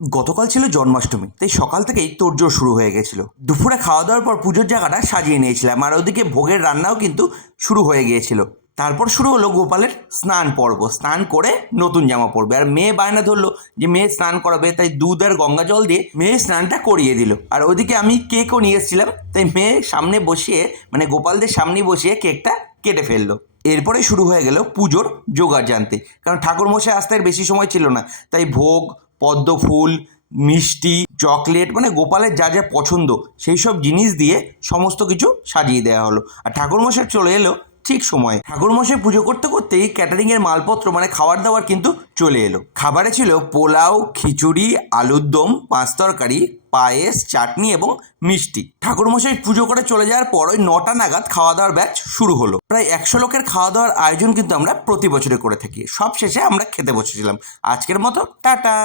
গতকাল ছিল জন্মাষ্টমী, তাই সকাল থেকেই তোড়জোড় শুরু হয়ে গেছিল। দুপুরে খাওয়া দাওয়ার পর পুজোর জায়গাটা সাজিয়ে নিয়েছিলাম, আর ওদিকে ভোগের রান্নাও কিন্তু শুরু হয়ে গিয়েছিল। তারপর শুরু হলো গোপালের স্নান পর্ব। স্নান করে নতুন জামা পরবে, আর মেয়ে বায়না ধরলো যে মেয়ে স্নান করাবে, তাই দুধ আর গঙ্গা জল দিয়ে মেয়ে স্নানটা করিয়ে দিল। আর ওদিকে আমি কেকও নিয়ে এসেছিলাম, তাই মেয়ে সামনে বসিয়ে, মানে গোপালদের সামনে বসিয়ে কেকটা কেটে ফেললো। এরপরে শুরু হয়ে গেল পুজোর জোগাড় জানতে, কারণ ঠাকুরমশাই আসতে আর বেশি সময় ছিল না, তাই ভোগ, পদ্ম ফুল, মিষ্টি, চকলেট, মানে গোপালের যা যা পছন্দ সেই সব জিনিস দিয়ে সমস্ত কিছু সাজিয়ে দেওয়া হলো। আর ঠাকুরমশাই চলে এলো ঠিক সময়ে। ঠাকুরমশাই পুজো করতে করতেই ক্যাটারিংয়ের মালপত্র, মানে খাবার দাবার কিন্তু চলে এলো। খাবারে ছিল পোলাও, খিচুড়ি, আলুর দম, পাঁচ তরকারি, পায়েস, চাটনি এবং মিষ্টি। ঠাকুরমশাই পুজো করে চলে যাওয়ার পর ওই 9টা নাগাদ খাওয়া দাওয়ার ব্যাচ শুরু হলো। প্রায় 100 লোকের খাওয়া দাওয়ার আয়োজন কিন্তু আমরা প্রতি বছরে করে থাকি। সব শেষে আমরা খেতে বসেছিলাম। আজকের মতো টাটা।